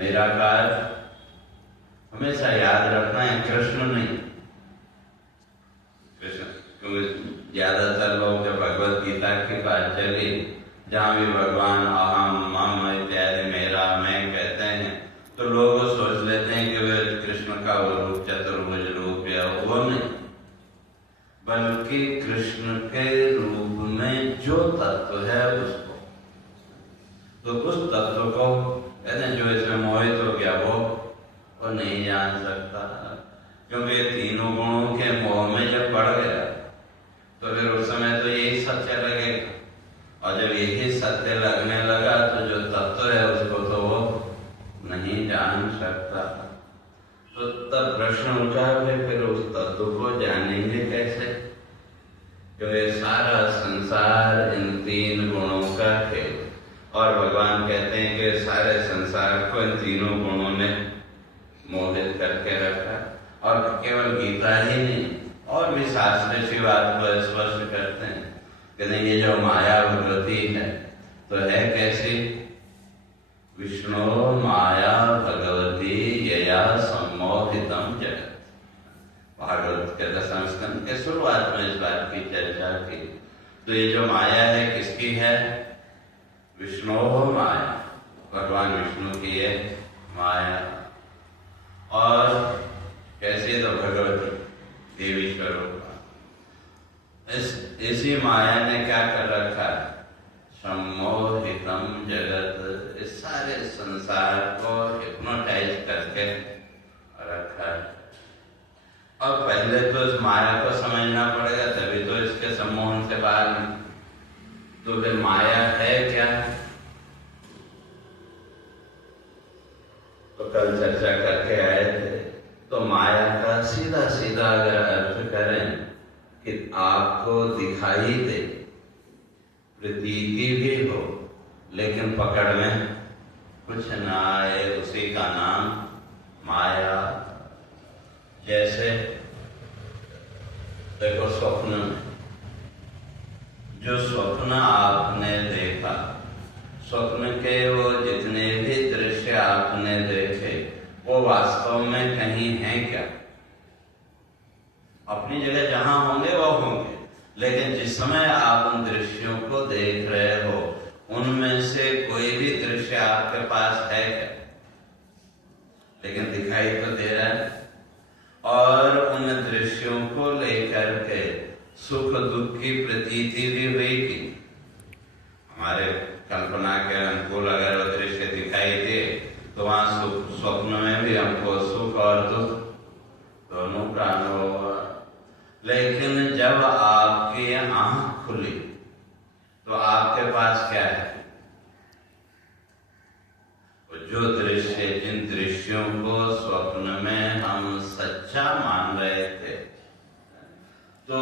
मेरा कार्य हमेशा याद रखना है, कृष्ण नहीं। कृष्ण, क्योंकि ज्यादातर लोग जब भगवत गीता की बात चली, जहाँ भी भगवान अहम मम इत्यादि मेरा मैं कहते हैं, तो लोग सोच लेते हैं कि वे कृष्ण का वो रूप चतुर्भुज रूप या वो नहीं, बल्कि कृष्ण के रूप में जो तत्व है उसको, तो उस तत्व को कहते हैं जो इसमें मोहित हो गया वो नहीं जान सकता, क्योंकि ये तीनों गुणों के मोह में जब पड़ गया तो फिर उस समय तो यही सत्य लगेगा, और जब यही सत्य लगने लगा तो जो तत्व है उसको तो वो नहीं जान सकता। तो तब प्रश्न उठा फिर उस तत्व को जानेंगे कैसे? जो ये सारा संसार इन तीन गुणों का खेल, और भगवान कहते हैं कि सारे संसार को इन तीनों गुणों ने मोहित करके रखा। और केवल गीता ही नहीं, और भी शास्त्र इसी बात को स्पष्ट करते हैं, कहते हैं ये जो माया भगवती है तो है कैसी? विष्णु माया भगवती यया सम्मोहितम जगत। भागवत के 10वें स्कंद के शुरुआत में इस बात की चर्चा की। तो ये जो माया है किसकी है? विष्णु माया, भगवान विष्णु की है माया। और कैसे? तो भगवती देवी स्वरूप। इसी माया ने क्या कर रखा? सम्मोहितम जगत, इस सारे संसार को हिप्नोटाइज करके रखा है। अब पहले तो इस माया को समझना पड़ेगा, तभी तो इसके सम्मोहन से बाहर नहीं। तो फिर माया है क्या? तो कल चर्चा करके आए थे। तो माया का सीधा सीधा अगर अर्थ करें कि आपको दिखाई दे, प्रतीति भी हो, लेकिन पकड़ में कुछ ना आए, उसी का नाम माया। जैसे देखो, स्वप्न में जो स्वप्न आपने देखा, स्वप्न के वो जितने भी दृश्य आपने देखे वो वास्तव में कहीं हैं क्या? अपनी जगह जहां होंगे वो होंगे, लेकिन जिस समय आप उन दृश्यों को देख रहे हो उनमें से कोई भी दृश्य आपके पास है क्या? लेकिन दिखाई तो दे रहा है। और उन दृश्यों को लेकर के सुख दुख की प्रतीति भी हुई कि हमारे कल्पना के अनुकूल अगर वो दृश्य दिखाई दे तो वहां स्वप्न में भी हमको सुख और दुख दोनों का अनुभव हुआ। लेकिन जब आपकी आंख खुली तो आपके पास क्या है? जो दृश्य, जिन दृश्यों को स्वप्न में हम सच्चा मान रहे थे, तो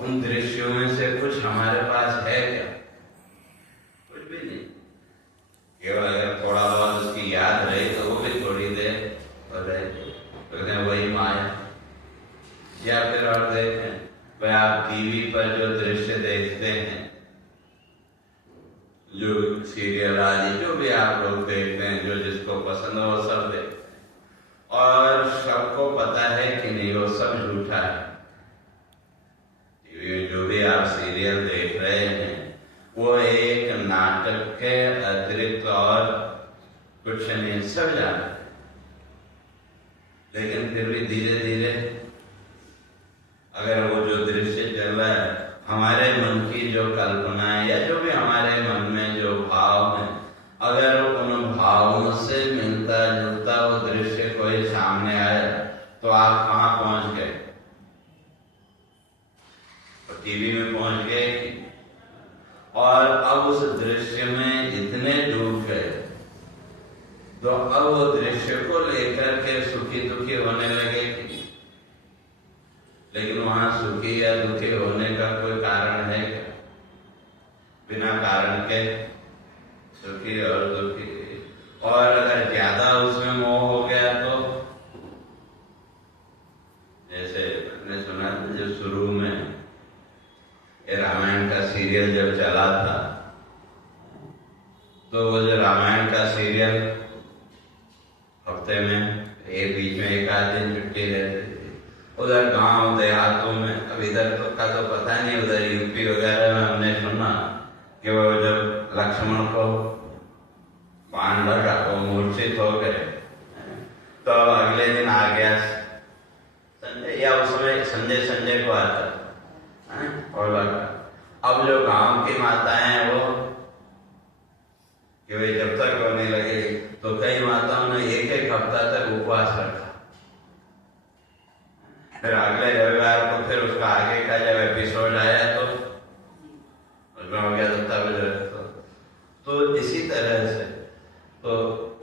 उन दृश्यों में से कुछ हमारे पास है क्या? कुछ भी नहीं। केवल अगर थोड़ा बहुत उसकी याद रही तो वो भी थोड़ी देर रहेगी, तो वही माया। या फिर और देखें, वह आप टीवी पर जो दृश्य देखते हैं, जो सीरियल आदि जो भी आप लोग देखते हैं, जो जिसको पसंद हो वो सब देखते हैं, और सबको पता है कि नहीं वो सब झूठा है। टीवी में जो भी आप सीरियल देख रहे हैं वो एक नाटक के अतिरिक्त और कुछ नहीं, सब जाना है। लेकिन फिर भी धीरे धीरे अगर वो जो दृश्य चल रहा है, हमारे मन की जो कल्पना है या जो भी हमारे मन में जो भाव है, अगर उन भावों से मिलता जुलता वो दृश्य कोई सामने आया तो आप कहाँ पहुंच गए? तो टीवी में पहुंच गए। और अब उस दृश्य में इतने डूब गए तो अब वो दृश्य को लेकर के सुखी दुखी होने लगे। लेकिन वहां सुखी या दुखी होने का कोई कारण है क्या? बिना कारण के सुखी और दुखी। और अगर ज्यादा उसमें मोह हो गया तो, जैसे मैंने सुना था जो शुरू में रामायण का सीरियल जब चला था, तो वो जो रामायण का सीरियल हफ्ते में एक बीच में एक आध दिन छुट्टी रहती थी। उधर गांव देहातों में, अब इधर तो का तो पता नहीं, उधर यूपी वगैरह में हमने सुना कि वो जब लक्ष्मण को बाण लगा वो मूर्छित हो गए, तो अगले दिन आ गया संजय, या उस समय संजय को आता और लगा। अब जो गांव की माताएं हैं वो कि भाई जब तक होने लगे, तो कई माताओं ने एक एक हफ्ता तक उपवास रखा। फिर अगले रविवार को फिर उसका आगे का जब एपिसोड आया तो उसमें हो गया दत्ता बजे। तो इसी तरह से तो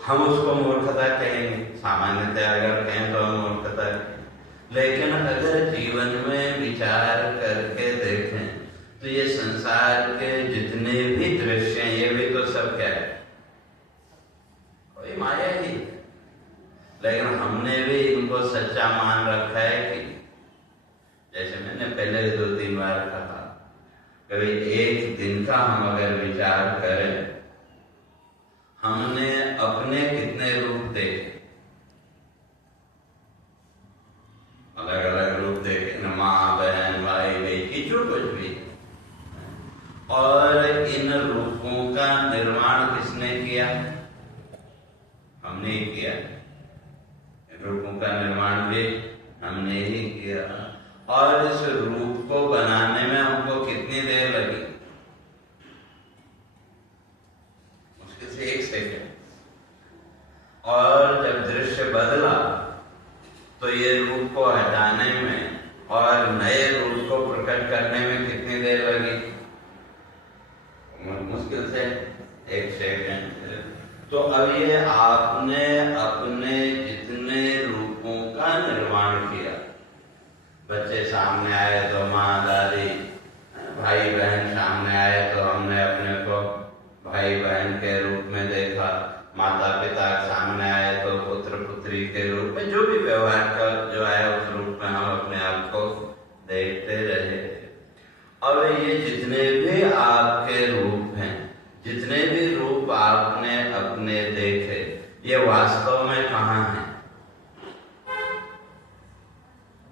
हम उसको मूर्खता कहेंगे, सामान्यतः अगर कहें तो हम मूर्खता कहेंगे, लेकिन अगर जीवन में विचार करके देखें तो ये संसार के जितने भी दृश्य हैं ये भी तो सब क्या है, कोई माया ही है। लेकिन हमने भी इनको सच्चा मान रखा है कि जैसे मैंने पहले 2-3 बार कहा, कभी एक दिन का हम अगर विचार करें, हमने अपने कितने रूप देखे, अलग अलग रूप देखे न, माँ बहन भाई बेटी जो कुछ भी, और इन रूपों का निर्माण किसने किया, हमने ही किया। इन रूपों का निर्माण भी हमने ही किया, और इस रूप को बनाने में हमको कितनी देर लगी, मुश्किल से 1 सेकंड। और जब दृश्य बदला तो ये रूप को हटाने में और नए रूप को प्रकट करने में कितनी देर लगी, मुश्किल से 1 सेकंड। तो अब ये आपने अपने जितने रूपों का निर्माण किया, बच्चे सामने आए तो माँ दादी, भाई बहन सामने आए तो हमने अपने को भाई बहन के रूप में देखा, माता पिता सामने आए तो पुत्र पुत्री के रूप में, जो भी व्यवहार का जो आया उस रूप में हम अपने आप को देखते रहे। अब ये जितने भी आपके रूप हैं, जितने भी रूप आपने अपने देखे, ये वास्तव में कहाँ हैं,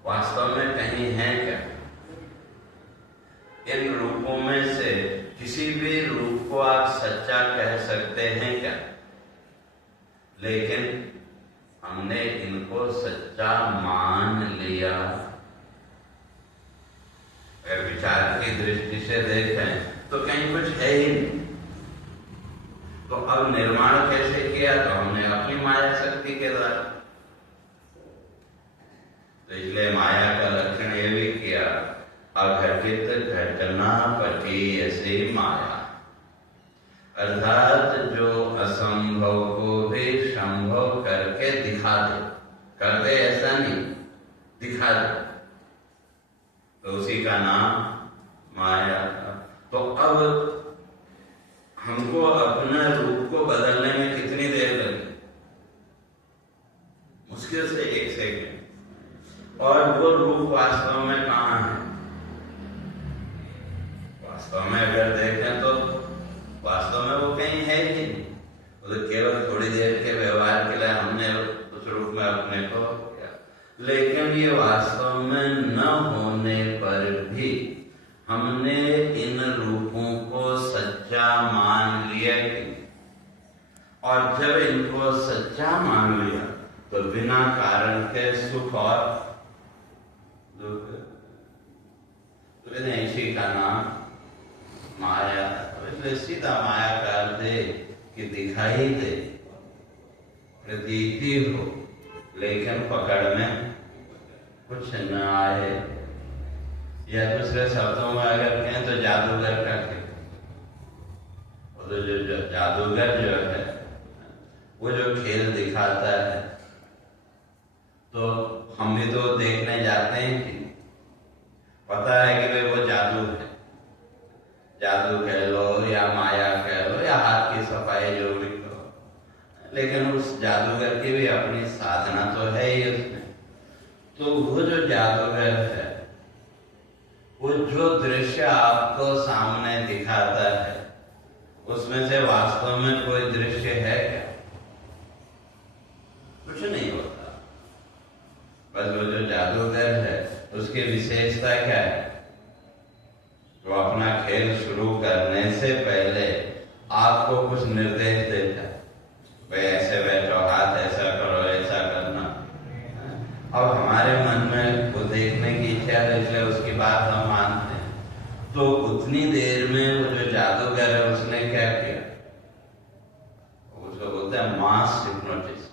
वास्तव में कहीं है क्या? इन रूपों में से किसी भी रूप को आप सच्चा कह सकते हैं क्या? लेकिन हमने इनको सच्चा मान लिया। अगर विचार की दृष्टि से देखें तो कहीं कुछ है ही नहीं। तो अब निर्माण कैसे किया? तो हमने अपनी माया शक्ति के द्वारा। तो इसलिए माया का लक्षण ये भी किया, अघटित घटना पटी ऐसी माया, अर्थात जो असंभव को भी संभव करके दिखा दे, कर दे ऐसा नहीं, दिखा दे, तो उसी का नाम माया। तो अब हमको अपना रूप को बदलने में कितनी देर लगी? मुश्किल से 1 सेकंड। और वो रूप वास्तव में कहाँ है? वास्तव में अगर देखें तो वास्तव में वो कहीं है ही नहीं। वो तो केवल थोड़ी देर के व्यवहार के लिए हमने उस रूप में अपने को किया। लेकिन ये वास्तव में न होने पर भी हमने इन रूपों को सच्चा मान लिया कि, और जब इनको सच्चा मान लिया तो बिना कारण के सुख और दुख, तो इसी का नाम माया। इसलिए सीधा माया का अर्थ है कि दिखाई दे, प्रतीति हो, लेकिन पकड़ में कुछ न आए। या दूसरे शब्दों में अगर कहें तो जादूगर का खेल। तो जो जादूगर जो है वो जो खेल दिखाता है, तो हम भी तो देखने जाते हैं कि पता है कि भाई वो जादू है, जादू कह लो या माया कह लो या हाथ की सफाई जो भी कहो, लेकिन उस जादूगर की भी अपनी साधना तो है ही उसमें। तो वो जो जादूगर है, वो जो दृश्य आपको सामने दिखाता है, उसमें से वास्तव में कोई दृश्य है क्या? कुछ विशेषता क्या है? वो अपना खेल शुरू करने से पहले आपको कुछ निर्देश देता है, भाई ऐसे बैठो, हाथ ऐसा करो, ऐसा करना। अब हमारे मन में वो देखने की इच्छा है, इसलिए उसकी बात हम मानते हैं। तो उतनी देर में वो जो जादूगर है उसने क्या किया? उसको बोलते हैं मास हिप्नोटिस्ट।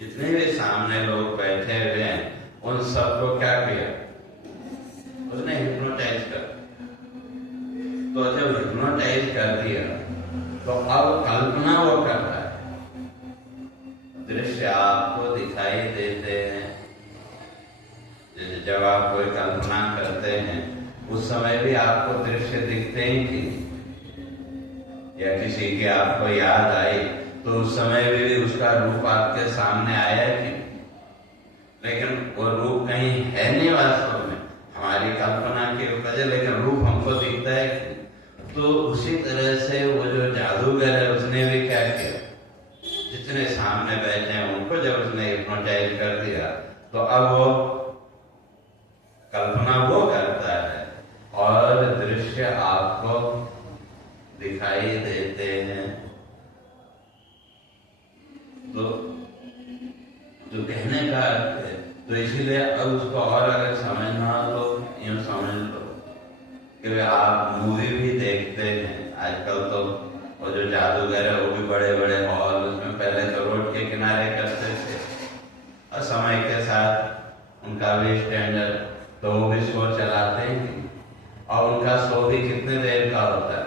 जितने भी सामने लोग बैठे हुए हैं उन सबको क्या किया? उसने हिप्नोटाइज कर। तो जब हिप्नोटाइज कर दिया तो अब कल्पना वो करता है, दृश्य आपको दिखाई देते हैं। जैसे जब आप कोई कल्पना करते हैं उस समय भी आपको दृश्य दिखते हैं कि, या किसी की आपको याद आई तो उस समय भी उसका रूप आपके सामने आया कि, लेकिन वो रूप कहीं है नहीं वास्तव में, हमारी कल्पना की वजह, लेकिन रूप हमको दिखता है कि। तो उसी तरह से वो जो जादूगर है उसने भी क्या किया? जितने सामने बैठे हैं उनको जब उसने हिप्नोटाइज कर दिया तो अब वो कल्पना वो करता है और दृश्य आपको दिखाई देते हैं। तो जो कहने का अर्थ है, तो इसीलिए अब उसको और अगर समझना हो तो यूं समझ लो कि आप मूवी भी देखते हैं आजकल। तो वो जो जादूगर है वो भी बड़े बड़े हॉल, उसमें पहले तो रोड के किनारे करते थे और समय के साथ उनका भी स्टैंडर्ड, तो वो भी शो चलाते हैं। और उनका शो भी कितने देर का होता है?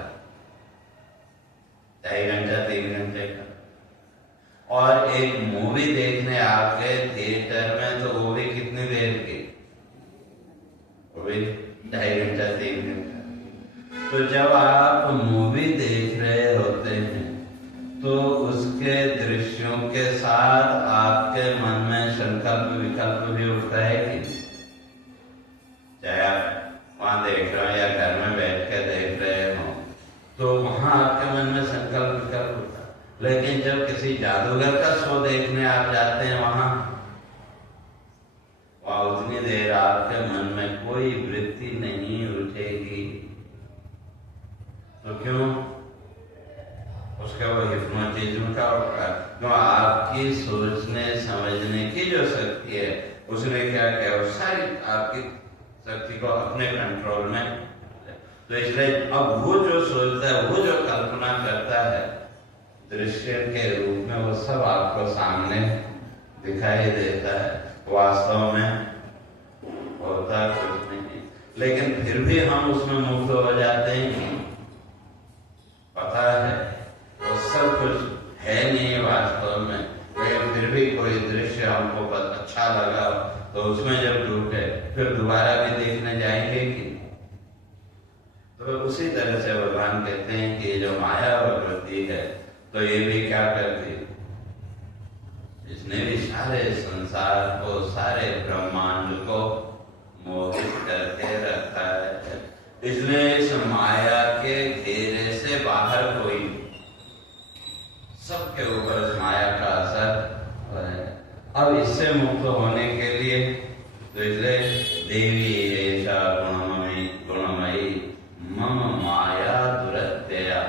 2.5 घंटा 3 घंटे का। और एक मूवी देखने आप गए थिएटर में तो वो भी कितनी देर की? वो भी 2.5 घंटा 3 घंटा। तो जब आप मूवी देख रहे होते हैं तो उसके दृश्यों के साथ आपके मन में संकल्प विकल्प भी उठता है कि, चाहे आप वहां देख रहे हो या घर में बैठ के देख रहे हो, तो वहां आपके मन में संकल्प विकल्प उठता है। लेकिन जब किसी जादूगर का शो देखने आप जाते हैं वहां उतनी देर आपके मन में कोई वृत्ति नहीं उठेगी। तो क्यों? उसका वो हिप्नोटिज्म का क्यों? आपकी सोचने समझने की जो शक्ति है उसने क्या किया? वो सारी आपकी शक्ति को अपने कंट्रोल में। तो इसलिए अब वो जो सोचता है, वो जो कल्पना करता है दृश्य के रूप में, वो सब आपको सामने दिखाई देता है। वास्तव में होता कुछ नहीं, लेकिन फिर भी हम उसमें मुक्त हो जाते हैं। पता है वो सब कुछ है नहीं वास्तव में, लेकिन फिर भी कोई दृश्य हमको अच्छा लगा तो उसमें जब डूबे फिर दोबारा भी देखने जाएंगे कि। तो उसी तरह से भगवान कहते हैं कि जो माया प्रवृत्ति है तो ये भी क्या करती है? इसने भी सारे संसार को, सारे ब्रह्मांड को मोहित करके रखा है। इसलिए इस माया के घेरे से बाहर कोई, सबके ऊपर इस माया का असर है। अब इससे मुक्त होने के लिए तो इसलिए देवी ऐसा गुणमयी मम माया दुरत्यया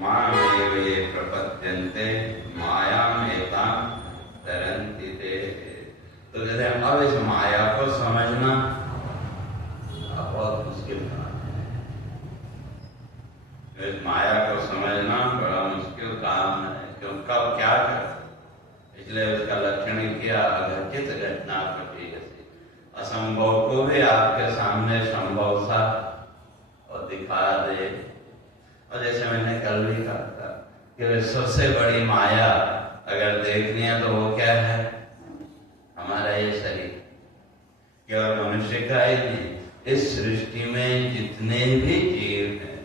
मामेव ये प्रपद्यन्ते मायामेतां तरन्ति ते। तो कहते हैं अब इस माया को समझना बहुत मुश्किल था। इस माया को समझना बड़ा मुश्किल काम है, क्यों? कब क्या कर, इसलिए उसका लक्षण किया अघटित घटना घटी। असंभव को भी आपके सामने संभव सा और दिखा दे। और जैसे मैंने कल भी कहा था कि सबसे बड़ी माया अगर देखनी है तो वो क्या है? हमारा ये शरीर। केवल मनुष्य का ही नहीं, इस सृष्टि में जितने भी जीव हैं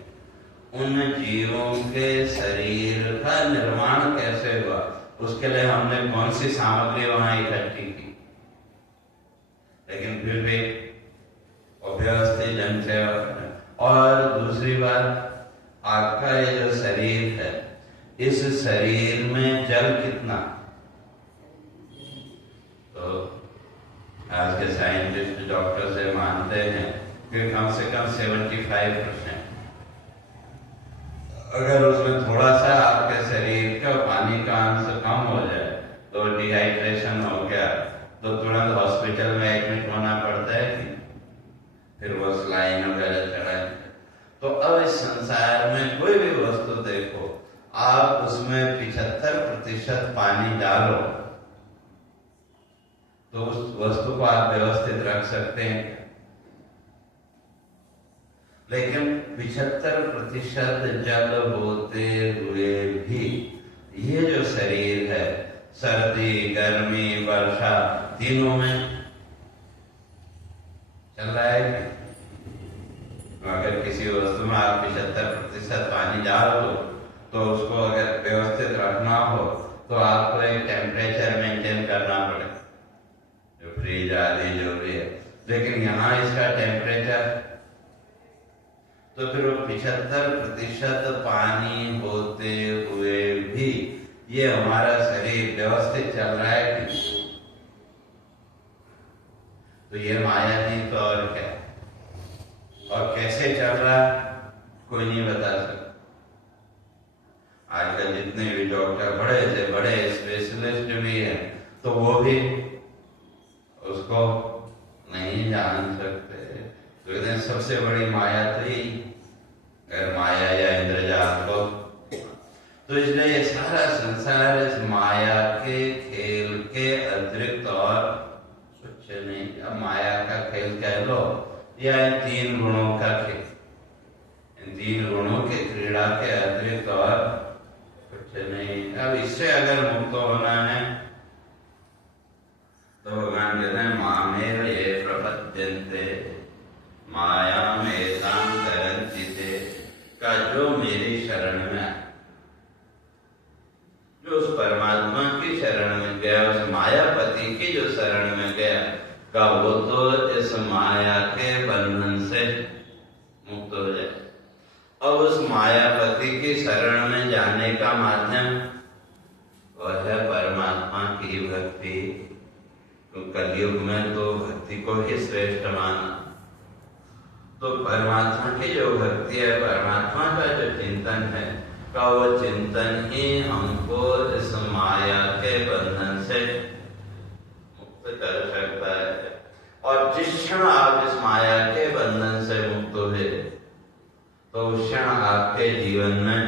उन जीवों के शरीर का निर्माण कैसे हुआ, उसके लिए हमने कौन सी सामग्री वहां इकट्ठी की। लेकिन फिर भी अव्यवस्थित ढंग से। और दूसरी बात, आपका ये जो शरीर है, इस शरीर में जल कितना? तो आज के साइंटिस्ट डॉक्टर से मानते हैं कि कम से कम 75%। अगर उसमें थोड़ा सा आपके शरीर का पानी का अंश कम हो जाए तो डिहाइड्रेशन हो गया तो तुरंत हॉस्पिटल में एडमिट होना पड़ता है कि फिर वो स्लाइन वगैरह चढ़ाए। तो अब इस संसार में कोई भी वस्तु देखो, आप उसमें 75% पानी डालो तो उस वस्तु को आप व्यवस्थित रख सकते हैं। लेकिन 75% जल होते हुए भी ये जो शरीर है, सर्दी, गर्मी, वर्षा तीनों में चल रहा है। तो अगर किसी वस्तु में आप 75% पानी डाल दो तो उसको अगर व्यवस्थित रखना हो तो आपको एक टेम्परेचर मेंटेन करना पड़ेगा, जो फ्रीज आदि जो भी है। लेकिन यहाँ इसका टेम्परेचर, तो फिर वो 75% पानी होते हुए भी ये हमारा शरीर व्यवस्थित चल रहा है कि तो ये माया नहीं तो और क्या, और कैसे चल रहा कोई नहीं बता सकता। आजकल जितने भी डॉक्टर बड़े से बड़े स्पेशलिस्ट भी हैं तो वो भी उसको नहीं जान सकते। तो कहते हैं सबसे बड़ी माया तो यही, अगर माया या इंद्रजाल को, तो इसलिए ये सारा संसार इस माया के खेल के अतिरिक्त और कुछ नहीं। अब माया का खेल कह लो या इन 3 गुणों का खेल, इन 3 गुणों के क्रीड़ा के अतिरिक्त और कुछ नहीं। अब इससे अगर मुक्त होना है तो भगवान कहते हैं मामेव ये प्रपद्यन्ते मायामेतां तरन्ति ते, का जो मेरी शरण में आए, जो उस परमात्मा की शरण में गया, उस मायापति की जो शरण में गया, का वो तो इस माया के बंधन से मुक्त हो जाए। और उस मायापति की शरण में जाने का माध्यम वह है परमात्मा की भक्ति। तो कलयुग में तो भक्ति को ही श्रेष्ठ माना। तो परमात्मा की जो भक्ति है, परमात्मा का जो चिंतन है, का वो चिंतन ही हमको इस माया के बंधन से मुक्त कर सकता है। और जिस क्षण आप इस माया के बंधन से मुक्त हुए तो उस क्षण आपके जीवन में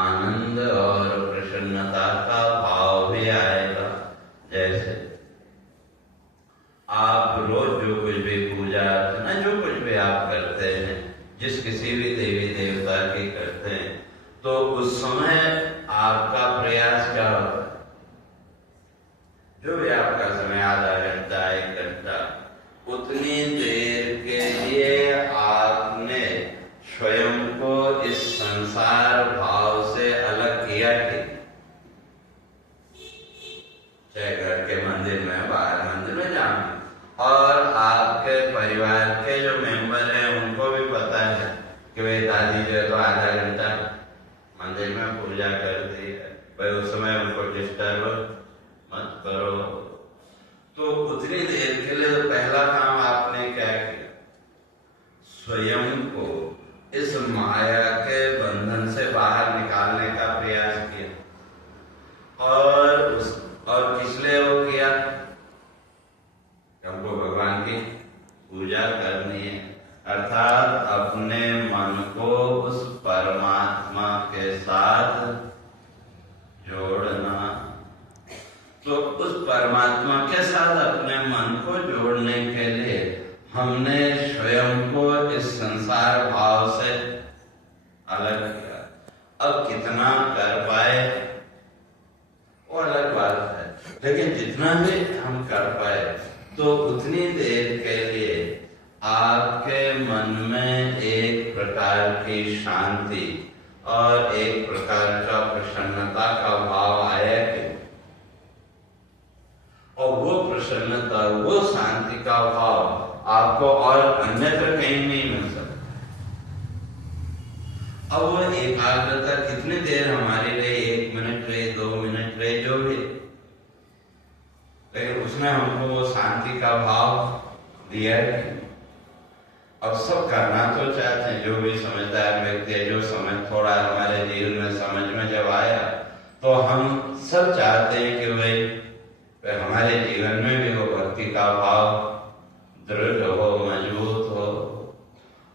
आनंद और प्रसन्नता का भाव भी आएगा। जैसे आप रोज जो कुछ भी पूजा अर्चना जो कुछ भी आप करते हैं, जिस किसी भी देवी देवता की करते हैं, तो उस समय आपका प्रयास क्या होता है? जो भी आपका समय आधा घंटा 1 घंटा, उतनी देर के लिए आपने स्वयं को इस संसार भाव से अलग किया कि चाहे घर के मंदिर में, बाहर मंदिर में जाना, और आपके परिवार के जो मेंबर हैं उनको भी पता है कि भाई दादी जो है तो आधा घंटा मंदिर में पूजा करती है, भाई उस समय उनको डिस्टर्ब मत करो। तो उतनी देर के लिए तो पहला काम आपने क्या किया? स्वयं को इस माया के बंधन से बाहर निकालने का प्रयास किया। और किस लिए वो किया? हमको भगवान की पूजा करनी है, अर्थात अपने मन को उस परमात्मा के साथ जोड़ना। तो उस परमात्मा के साथ अपने मन को जोड़ने के लिए हमने स्वयं को इस संसार भाव से अलग किया। अब कितना कर पाए वो अलग बात है, लेकिन जितना भी हम कर पाए तो उतनी देर के लिए आपके मन में एक प्रकार की शांति और एक प्रकार का प्रसन्नता का भाव आया कि, और वो प्रसन्नता, वो शांति का भाव आपको और अन्यत्र कहीं नहीं मिल सकता। अब वो एकाग्रता कितनी देर हमारे लिए, 1 मिनट रहे, 2 मिनट रहे, जो भी, लेकिन उसमें उसने हमको वो शांति का भाव दिया है। अब सब करना तो चाहते हैं, जो भी समझदार व्यक्ति है, जो समझ थोड़ा हमारे जीवन में समझ में जब आया, तो हम सब चाहते हैं कि भाई हमारे जीवन में भी वो भक्ति का भाव दृढ़ हो, मजबूत हो।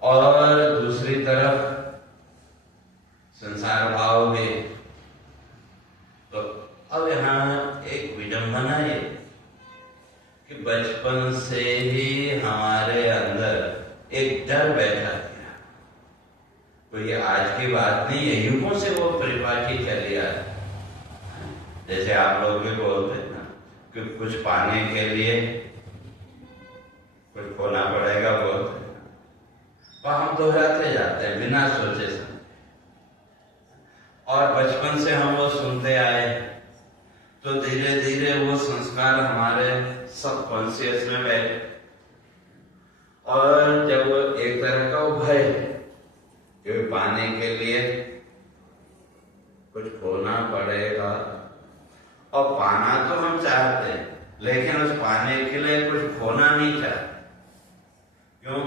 और दूसरी तरफ संसार भाव भी। तो अब यहाँ एक विडंबना है कि बचपन से ही हमारे अंदर एक डर बैठा गया। तो ये आज की बात नहीं है, युगों से वो परिपाटी चली आ रही। जैसे आप लोग भी बोलते हैं ना कि कुछ पाने के लिए कुछ खोना पड़ेगा, बोलते हैं, तो हम दोहराते जाते हैं बिना सोचे समझे। और बचपन से हम वो सुनते आए, तो धीरे धीरे वो संस्कार हमारे सबकॉन्शियस में बैठे। और जब वो एक तरह का भय कि पाने के लिए कुछ खोना पड़ेगा, और पाना तो हम चाहते हैं, लेकिन उस पाने के लिए कुछ खोना नहीं चाहते। क्यों?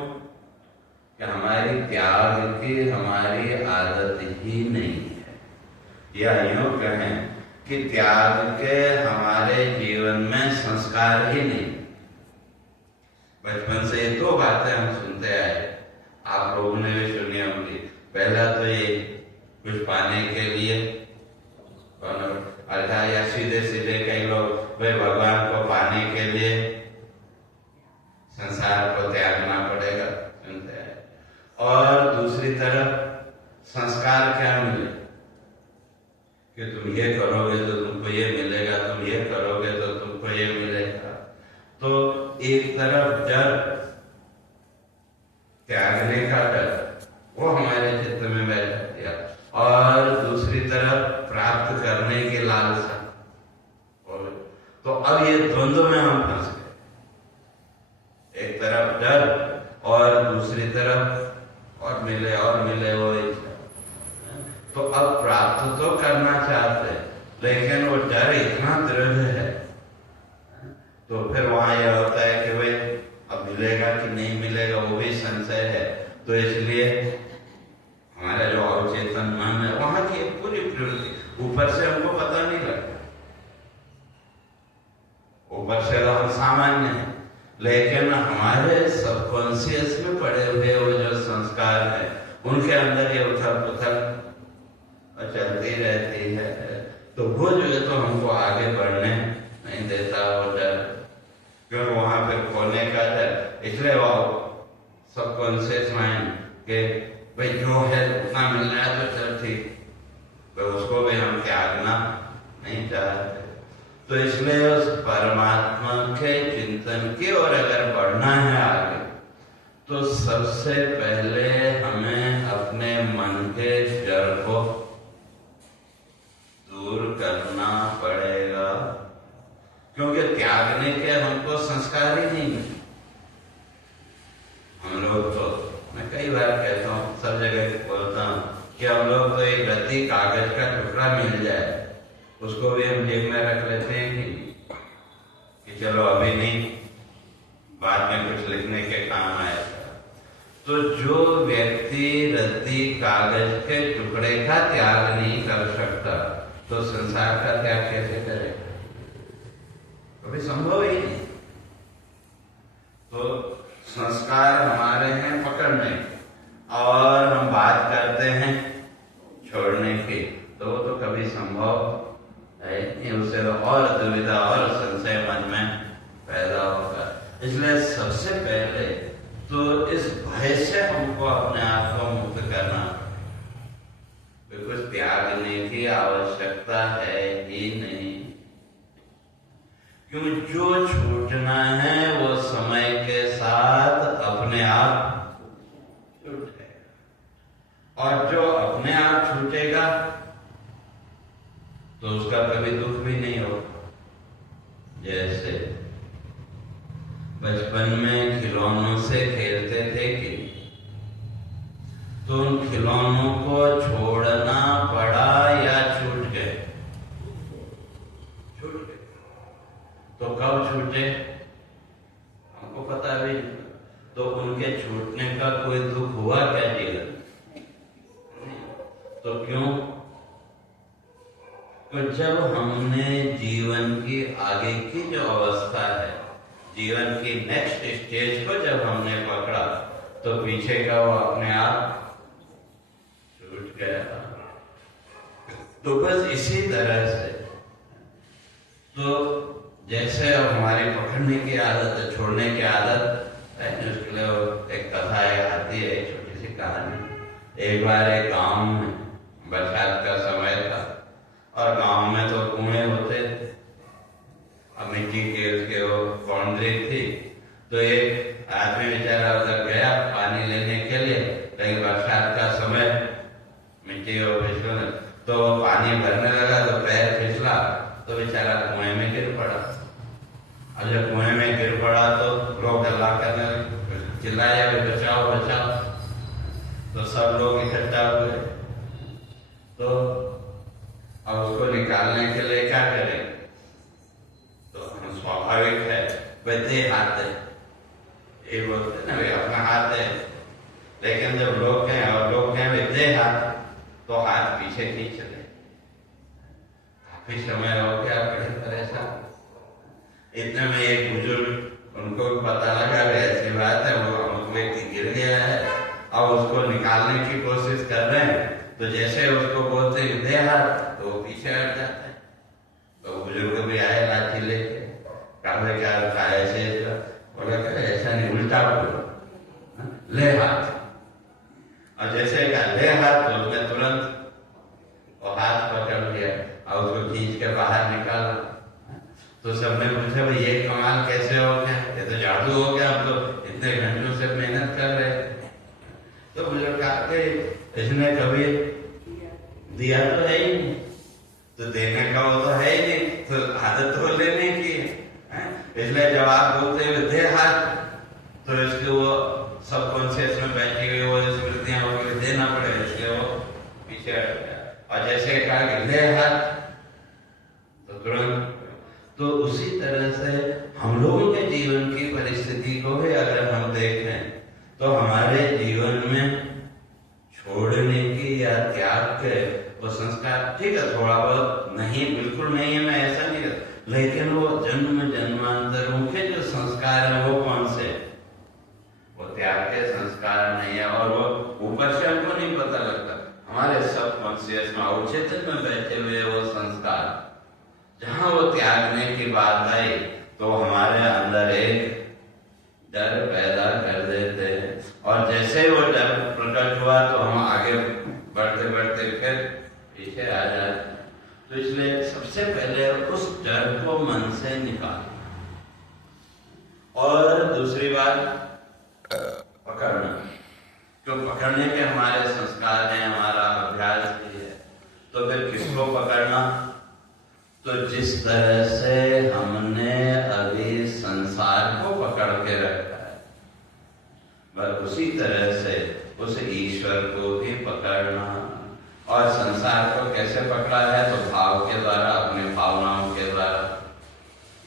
कि हमारी त्याग की हमारी आदत ही नहीं है, या यूं कहें कि त्याग के हमारे जीवन में संस्कार ही नहीं। बचपन से ये दो बातें हम सुनते आए, आप लोगों ने भी सुनी होंगी। पहला तो ये कुछ पाने के लिए, अर्थात या सीधे सीधे कई लोग भाई भगवान को पाने के लिए संसार को त्यागना पड़ेगा, सुनते हैं। और दूसरी तरफ संस्कार क्या मिले कि तुम ये करोगे तो तुमको ये मिलेगा, तुम ये करोगे तो तुमको ये मिलेगा। तो एक तरफ डर, त्यागने का डर, वो हमारे चित्त में बैठा दिया, और दूसरी तरफ प्राप्त करने की लालसा। तो अब ये द्वंद्व में हम फंस गए, एक तरफ डर और दूसरी तरफ और मिले वो इच्छा। तो अब प्राप्त तो करना चाहते, लेकिन वो डर इतना दृढ़ है, तो फिर वहां यह होता है कि भाई अब मिलेगा कि नहीं मिलेगा, वो भी संशय है। तो इसलिए हमारा जो अवचेतन मन है, वहां की पूरी प्रवृत्ति, ऊपर से हमको पता नहीं लगता, ऊपर से तो हम सामान्य हैं, लेकिन हमारे सबकॉन्शियस में पड़े हुए वो जो संस्कार है, उनके अंदर ये उथल पुथल चलती रहती है। तो वो जो है तो हमको आगे बढ़ने नहीं देता, वो डर, क्योंकि वहां पे खोने का डर। इसलिए वो सबकॉन्शियस माइंड के भाई जो है उतना मिल रहा है तो चल ठीक, तो उसको भी हम त्यागना नहीं चाहते। तो इसलिए उस परमात्मा के चिंतन की ओर अगर बढ़ना है आगे, तो सबसे पहले हमें अपने मन के डर को दूर करना पड़ेगा, क्योंकि त्यागने के हमको संस्कार ही नहीं है। हम लोग तो, मैं कई बार कहता हूँ, सब जगह बोलता हूँ कि हम लोग तो एक रत्ती कागज का टुकड़ा मिल जाए, उसको भी हम जेब में रख लेते हैं कि चलो अभी नहीं, बाद में कुछ लिखने के काम आएगा। तो जो व्यक्ति रत्ती कागज के टुकड़े का त्याग नहीं कर सकता, तो संसार का त्याग कैसे करेगा? कभी संभव ही नहीं। तो संस्कार हमारे हैं पकड़ने, और हम बात करते हैं छोड़ने की, तो वो तो कभी संभव है नहीं। उससे तो और दुविधा और संशय मन में पैदा होगा। इसलिए सबसे पहले तो इस भय से हमको अपने आप को मुक्त करना, कुछ त्यागने की आवश्यकता है ही नहीं, क्योंकि जो छूटना है वो समय के साथ अपने आप छूटेगा, और जो अपने आप छूटेगा तो उसका कभी दुख भी नहीं होगा। जैसे बचपन में खिलौनों से खेलते थे कि तो उन खिलौनों को छोड़ना पड़ा या छूट गए? छूट गए। तो कब छूटे हमको पता भी नहीं। तो उनके छूटने का कोई दुख हुआ क्या जीवन? तो क्यों? तो जब हमने जीवन की आगे की जो अवस्था है, जीवन की नेक्स्ट स्टेज को जब हमने पकड़ा, तो पीछे का वो अपने आप छूट गया। तो बस इसी तरह से, तो जैसे अब हमारी पकड़ने की आदत है, छोड़ने की आदत है, उसके लिए एक कथा आती है, एक छोटी सी कहानी। एक बार एक गांव में बरसात का समय था और गांव में तो कुएं होते थे, अब मिट्टी के उसके वो बाउंड्री थी। तो एक आदमी बेचारा उधर गया पानी लेने के लिए, लेकिन बरसात का समय मिट्टी वो फिसलने, तो पानी भरने लगा तो पैर फिसला, तो बेचारा कुएं में गिर पड़ा। और जब कुएं में गिर पड़ा तो लोग हल्ला करने चिल्लाया, बचाओ बचाओ। तो सब लोग इकट्ठा हुए। तो अब उसको निकालने के लिए क्या करें? तो स्वाभाविक है भाई दे हाथ है, ये बोलते ना भाई अपना हाथ है। लेकिन जब लोग कहें और लोग कहें भाई दे हाथ, तो हाथ पीछे खींच ले। काफी समय हो गया, बड़े परेशान। इतने में एक बुजुर्ग, उनको पता लगा ऐसी बात है, वो व्यक्ति गिर गया है, अब उसको निकालने की कोशिश कर रहे हैं। तो जैसे उसको बोलते हैं दे हाथ, तो वो पीछे हट जाता है। तो बुजुर्ग भी आए लाठी लेके, कहा क्या ऐसे, बोला ऐसा नहीं, उल्टा बोलो, ले हाथ। और जैसे कहा ले हाथ, तो उसने तुरंत वो हाथ पकड़ लिया और उसको खींच के बाहर निकाला। तो सबने पूछा भाई ये कमाल कैसे हो गया, ये तो जादू हो गया, हम तो इतने घंटों से मेहनत कर रहे थे। तो बुजुर्ग कहते इसने कभी दिया तो है ही नहीं, तो देने का वो तो है ही नहीं, तो आदत तो लेने की है। इसलिए जब आप बोलते हुए दे हाथ, तो इसके वो सबकॉन्शियस में बैठी हुई वो स्मृतियां होगी, देना पड़ेगा, इसलिए वो पीछे हट गया। और जैसे कहा कि ले हाथ, तो तुरंत। तो उसी तरह से हम लोगों के जीवन की परिस्थिति को भी अगर हम देखें, तो हमारे जीवन में छोड़ने की या त्याग के वो संस्कार, ठीक है थोड़ा बहुत नहीं, बिल्कुल नहीं है, मैं ऐसा नहीं कहता, लेकिन वो जन्म जन्मांतरों के जो संस्कार है वो कौन से? वो त्याग के संस्कार नहीं है। और वो ऊपर से हमको नहीं पता लगता, हमारे सब कॉन्शियस में अवचेतन में बैठे हुए वो संस्कार, जहां वो त्यागने की बात आई तो हमारे अंदर एक डर पैदा कर देते हैं। और जैसे वो डर प्रकट हुआ तो हम आगे बढ़ते बढ़ते फिर पीछे आ जाते हैं। तो इसलिए सबसे पहले उस डर को मन से निकालना। और दूसरी बात पकड़ना, जो पकड़ने के हमारे संस्कार हैं, हमारा अभ्यास भी है। तो फिर किसको पकड़ना? तो जिस तरह से हमने अभी संसार को पकड़ के रखा है, बस उसी तरह से उस ईश्वर को भी पकड़ना। और संसार को कैसे पकड़ा है? तो भाव के द्वारा, अपने भावनाओं के द्वारा।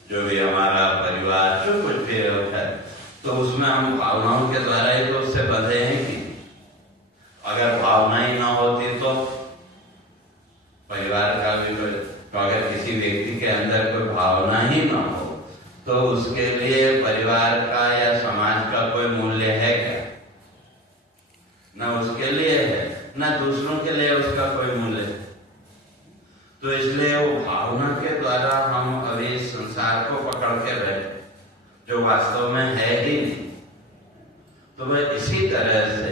जो भी हमारा परिवार जो कुछ भी होता है, तो उसमें हम भावनाओं के द्वारा ही तो उससे बंधे हैं कि अगर भावना ही ना होती तो परिवार का भी, तो अगर किसी व्यक्ति के अंदर कोई भावना ही ना हो तो उसके लिए परिवार का या समाज का कोई मूल्य है क्या? ना उसके लिए है, ना दूसरों के लिए उसका कोई मूल्य है। तो इसलिए वो भावना के द्वारा हम अभी संसार को पकड़ के बैठे, जो वास्तव में है ही नहीं। तो वह इसी तरह से,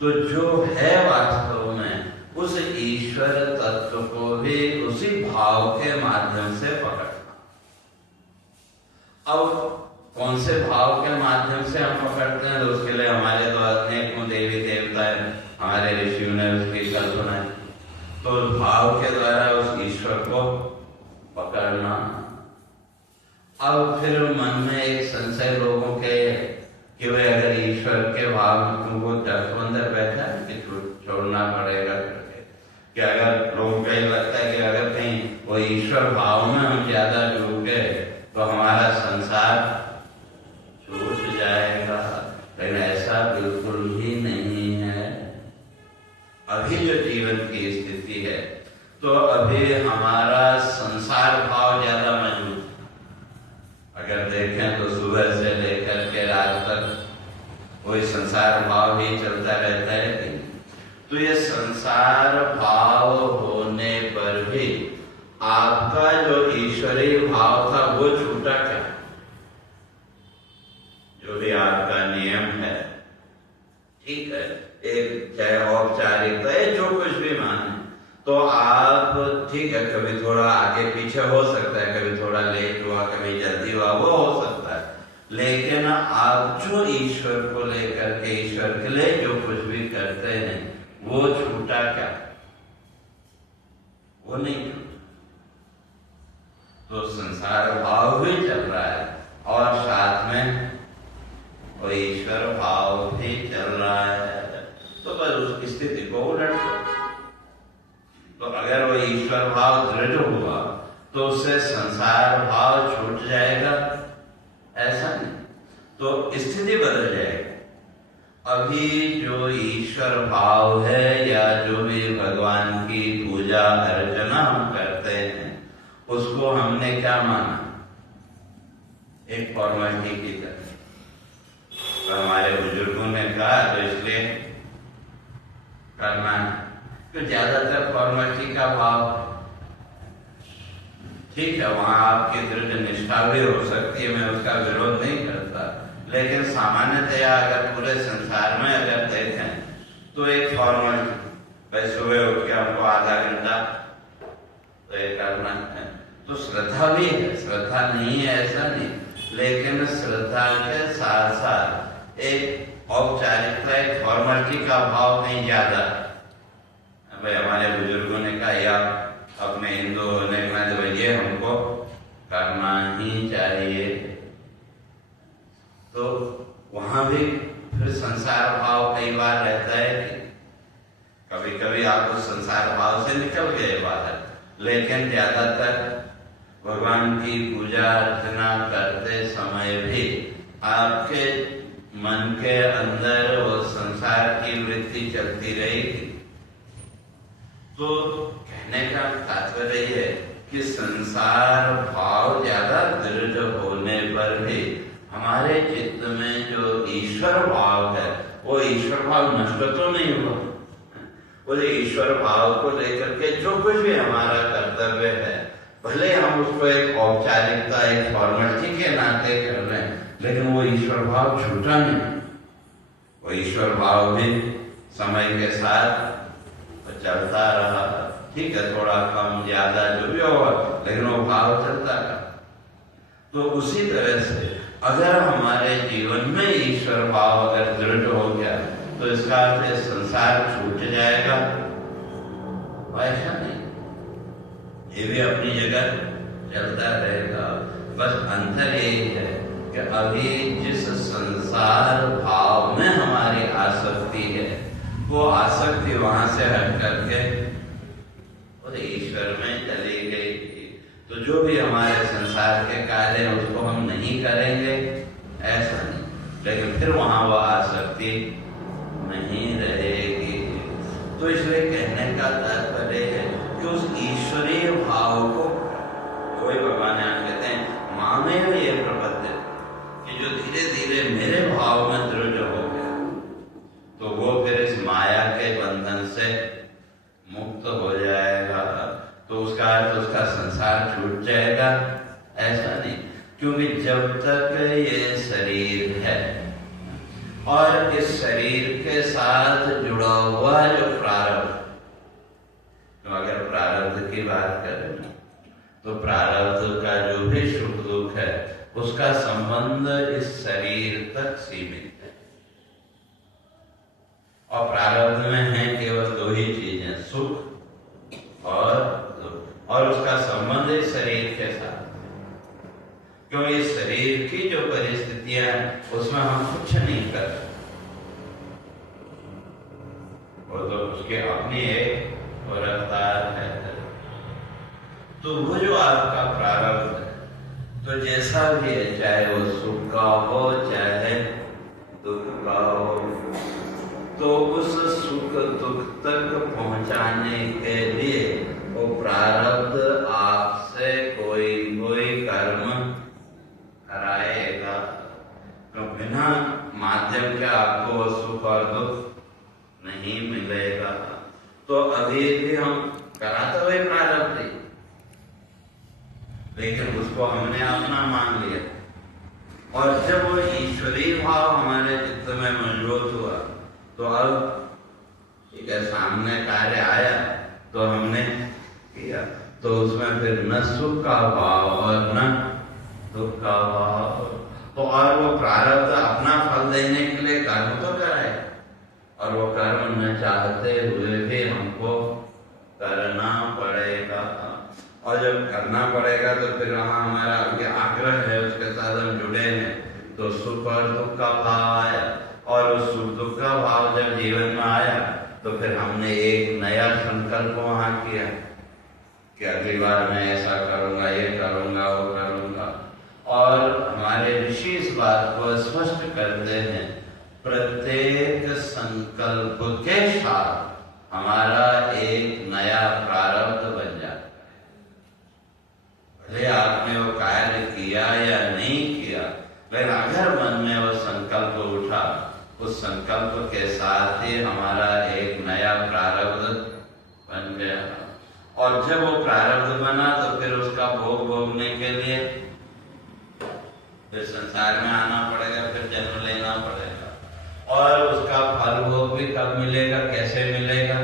तो जो है वास्तव में उस ईश्वर तत्व को भी उसी भाव के माध्यम से पकड़ना। अब कौन से भाव के माध्यम से हम पकड़ते हैं? तो उसके लिए हमारे द्वारा अनेकों देवी देवता है, हमारे ऋषियों ने उसकी कल्पना है। तो भाव के द्वारा उस ईश्वर को पकड़ना। अब फिर मन में एक संशय लोगों के कि वे अगर ईश्वर के भाव में तुमको डर अंदर बैठा है कि छोड़ना पड़ेगा, कि अगर लोगों को लगता है कि अगर कहीं वो ईश्वर भाव में हम ज्यादा डूब गए तो हमारा संसार छूट जाएगा। लेकिन ऐसा बिल्कुल ही नहीं है। अभी जो जीवन की स्थिति है, तो अभी हमारा संसार भाव ज्यादा मजबूत है। अगर देखें तो सुबह से लेकर के रात तक वही संसार भाव ही चलता रहता है। तो ये संसार भाव होने पर भी आपका जो ईश्वरीय भाव था वो छूटा क्या? जो भी आपका नियम है, ठीक है, एक चाहे औपचारिकता है, जो कुछ भी माने, तो आप ठीक है, कभी थोड़ा आगे पीछे हो सकता है, कभी थोड़ा लेट हुआ, कभी जल्दी हुआ, वो हो सकता है। लेकिन आप जो ईश्वर को लेकर के, ईश्वर के लिए जो कुछ भी करते हैं, वो छूटा क्या? वो नहीं छूटा। तो संसार भाव भी चल रहा है और साथ में वो ईश्वर भाव भी चल रहा है। तो बस उस स्थिति को उलट दो। तो अगर वो ईश्वर भाव दृढ़ हुआ तो उससे संसार भाव छूट जाएगा, ऐसा नहीं, तो स्थिति बदल जाएगी। अभी जो ईश्वर भाव है या जो भी भगवान की पूजा अर्चना हम करते हैं, उसको हमने क्या माना? एक फॉर्मेलिटी की तरह। तो हमारे बुजुर्गों ने कहा तो इसलिए करना है। तो ज्यादातर फॉर्मेलिटी का भाव, ठीक है, वहां आपकी दृढ़ निष्ठा भी हो सकती है, मैं उसका विरोध नहीं करता। लेकिन सामान्यतया अगर पूरे संसार में अगर देखें तो एक फॉर्मेलिटी, भाई सुबह उठ के हमको आधा घंटा तो ये करना है। तो श्रद्धा भी है, श्रद्धा नहीं है ऐसा नहीं, लेकिन श्रद्धा के साथ साथ एक औपचारिकता, एक फॉर्मेलिटी का भाव कहीं ज्यादा है। भाई हमारे बुजुर्गों ने कहा या अपने हिंदू होने के ये हमको करना ही चाहिए, तो वहां भी फिर संसार भाव कई बार रहता है कि कभी कभी आप उस संसार भाव से निकल गए बाहर, लेकिन ज्यादातर भगवान की पूजा अर्चना करते समय भी आपके मन के अंदर वो संसार की वृत्ति चलती रहेगी। तो कहने का तात्पर्य है कि संसार भाव ज्यादा दृढ़ होने पर भी हमारे चित्त में जो ईश्वर भाव है, वो ईश्वर भाव नष्ट तो नहीं हुआ। वो ईश्वर भाव को लेकर के जो कुछ भी हमारा कर्तव्य है, भले हम उसको एक औपचारिकता, एक फॉर्मेलिटी के नाते कर रहे हैं, लेकिन वो ईश्वर भाव छूटा नहीं। वो ईश्वर भाव भी समय के साथ चलता रहा, ठीक है, थोड़ा कम ज्यादा जो भी होगा, लेकिन वो भाव चलता रहा। तो उसी तरह से अगर हमारे जीवन में ईश्वर भाव अगर दृढ़ हो गया तो इसका अर्थ संसार छूट जाएगा, ऐसा नहीं, ये भी अपनी जगह चलता रहेगा। बस अंतर यही है कि अभी जिस संसार भाव में हमारी आसक्ति है, वो आसक्ति वहां से हट करके और ईश्वर में चली गई। तो जो भी हमारे संसार के कार्य हैं उसको हम नहीं करेंगे, ऐसा नहीं, लेकिन फिर वहां वो आसक्ति नहीं रहेगी। तो इसलिए कहने का तात्पर्य है कि उस ईश्वरीय भाव को, वही भगवान कहते हैं मामे ये प्रपद्य, कि जो धीरे धीरे मेरे भाव में दृढ़ हो गया, तो वो फिर इस माया के बंधन से मुक्त हो जाएगा। तो उसका अर्थ उसका संसार छूट जाएगा, ऐसा नहीं, क्योंकि जब तक ये शरीर है और इस शरीर के साथ जुड़ा हुआ जो प्रारब्ध, तो अगर प्रारब्ध की बात करें तो प्रारब्ध का जो भी सुख दुख है उसका संबंध इस शरीर तक सीमित है। और प्रारब्ध में है केवल दो ही चीजें, सुख और दुख, और उसका संबंध इस शरीर के साथ, क्योंकि इस शरीर की जो परिस्थितियां हैं उसमें हम कुछ नहीं कर सकते, वो तो उसके अपनी एक रफ्तार है। तो वो जो आपका प्रारब्ध है, तो तो जैसा भी है, चाहे वो सुख का हो चाहे दुख का हो, तो उस सुख दुख तक पहुंचाने के लिए वो प्रारब्ध आपसे कोई कोई कर्म कराएगा। तो बिना माध्यम के आपको वो सुख और दुख नहीं मिलेगा। तो अभी भी हम कराते हुए प्रारब्ध, लेकिन उसको हमने अपना मान लिया। और जब वो ईश्वरीय भाव हमारे चित्त में मजबूत हुआ, तो अब ठीक है, सामने कार्य आया तो हमने किया, तो उसमें फिर न सुख का भाव और न दुख का भाव। तो और वो प्रारब्ध अपना फल देने के लिए कर्म तो कराए, और वो कर्म न चाहते हुए भी हमको करना पड़ेगा। और जब करना पड़ेगा तो फिर वहाँ हमारा आग्रह है, उसके साथ हम जुड़े हैं, तो सुख और दुख का भाव आया। और उस सुख दुख का भाव जब जीवन में आया तो फिर हमने एक नया संकल्प वहाँ किया कि अगली बार मैं ऐसा करूँगा, ये करूँगा, वो करूँगा। और हमारे ऋषि इस बात को स्पष्ट करते हैं, प्रत्येक संकल्प के साथ हमारा एक नया प्रारब्ध बन जाता। भले आपने वो कार्य किया या नहीं किया, लेकिन अगर मन में वो संकल्प उठा, उस संकल्प के साथ ही हमारा एक नया प्रारब्ध बन गया। और जब वो प्रारब्ध बना तो फिर उसका भोग भोगने के लिए फिर संसार में आना पड़ेगा, फिर जन्म लेना पड़ेगा। और उसका फल भोग भी कब मिलेगा, कैसे मिलेगा,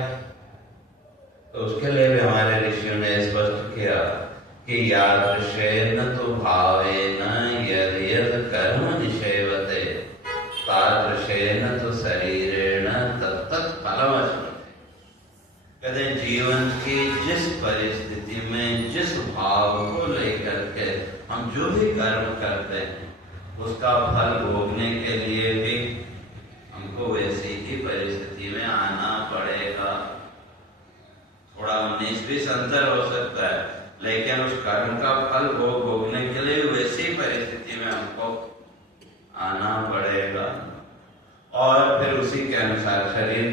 तो उसके लिए भी हमारे ऋषियों ने स्पष्ट किया कि यादृशेन तु भावेन यद् यद् कर्म निषेवते तादृशेन तु शरीरेण तत्तत् फलमश्नुते। कहते जीवन की जिस परिस्थिति में, जिस भाव को लेकर के हम जो भी कर्म करते हैं, उसका फल भोगने के लिए भी हमको वैसी ही परिस्थिति में आना पड़ेगा। थोड़ा 19-20 अंतर हो सकता है, लेकिन उस कर्म का फल भोगने के लिए वैसी परिस्थिति में हमको आना पड़ेगा। और फिर उसी के अनुसार शरीर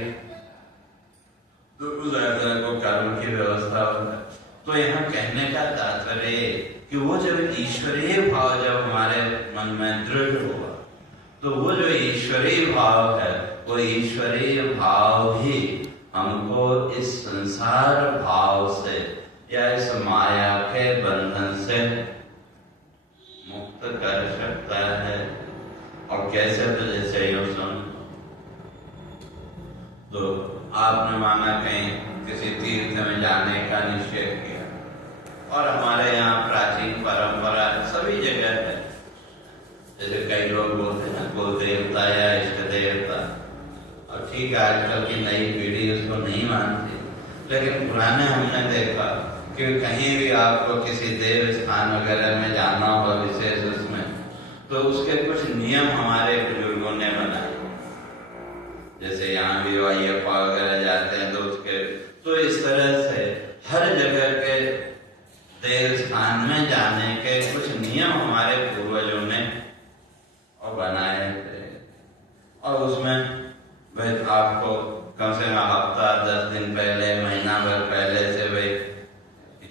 तो उस को कर्म की व्यवस्था होता है। तो यहाँ कहने का तात्पर्य कि वो जब ईश्वरीय भाव जब हमारे मन में दृढ़ हुआ, तो वो जो ईश्वरीय भाव है, वो ईश्वरीय भाव ही हमको इस संसार भाव से या इस माया के बंधन से मुक्त कर सकता है। और कैसे, तो जैसे यूं सुन, तो आपने माना कहीं किसी तीर्थ में जाने का निश्चय किया, और हमारे यहाँ प्राचीन परंपरा सभी जगह है, जैसे कई लोग बोलते हैं ना कुल देवता या इष्ट देवता। और ठीक है, आजकल की नई पीढ़ी उसको नहीं मानती, लेकिन पुराने हमने देखा कि कहीं भी आपको किसी देव स्थान वगैरह में जाना हो विशेष उसमें, तो उसके कुछ नियम हमारे बुजुर्गों ने बनाए। जैसे यहाँ भी अय्यप्पा वगैरह जाते हैं तो उसके, तो इस तरह से हर जगह के देव स्थान में जाने के कुछ नियम हमारे पूर्वजों ने और बनाए थे। और उसमें भाई आपको कम से कम हफ्ता 10 दिन पहले, महीना भर पहले से भाई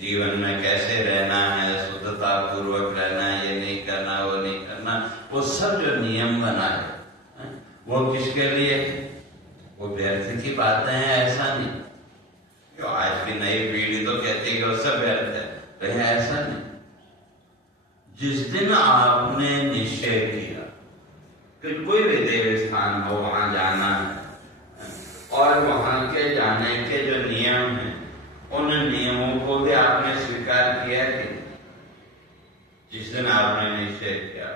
जीवन में कैसे रहना है, शुद्धता पूर्वक रहना है, ये नहीं करना, वो नहीं करना, वो सब जो नियम बनाए, वो किसके लिए, वो व्यर्थ की बातें हैं ऐसा नहीं। तो आज की नई पीढ़ी तो कहती है कि वो सब व्यर्थ है, कहीं ऐसा नहीं। जिस दिन आपने निश्चय किया कि कोई भी देव स्थान हो वहां जाना है, और वहां के जाने के जो नियम हैं, उन नियमों को भी आपने स्वीकार किया कि जिस दिन आपने निश्चय किया,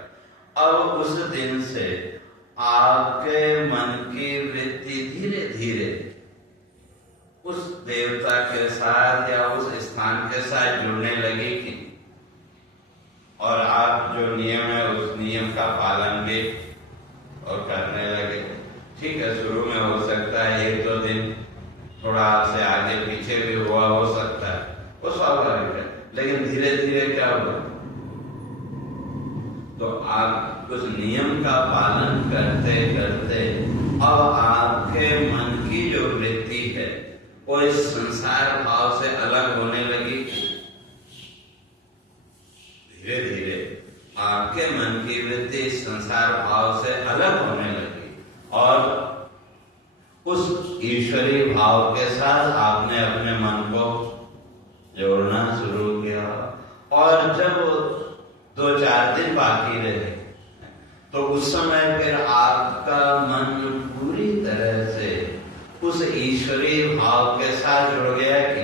अब उस दिन से आपके मन की वृत्ति धीरे धीरे उस देवता के साथ या उस स्थान के साथ जुड़ने लगेगी, और आप जो नियम है उस नियम का पालन भी और करने लगे। ठीक है, शुरू में हो सकता है 1-2 दिन थोड़ा आपसे आगे पीछे भी हुआ हो सकता है, वो स्वाभाविक है, लेकिन धीरे धीरे क्या होगा, तो आप उस नियम का पालन करते करते अब आपके मन की जो वृत्ति है वो इस संसार भाव से अलग होने लगी। धीरे धीरे आपके मन की वृत्ति इस संसार भाव से अलग होने लगी और उस ईश्वरीय भाव के साथ आपने अपने मन को जोड़ना शुरू किया। और जब 2-4 दिन बाकी रहे तो उस समय फिर आपका मन पूरी तरह से उस ईश्वरीय भाव के साथ जुड़ गया कि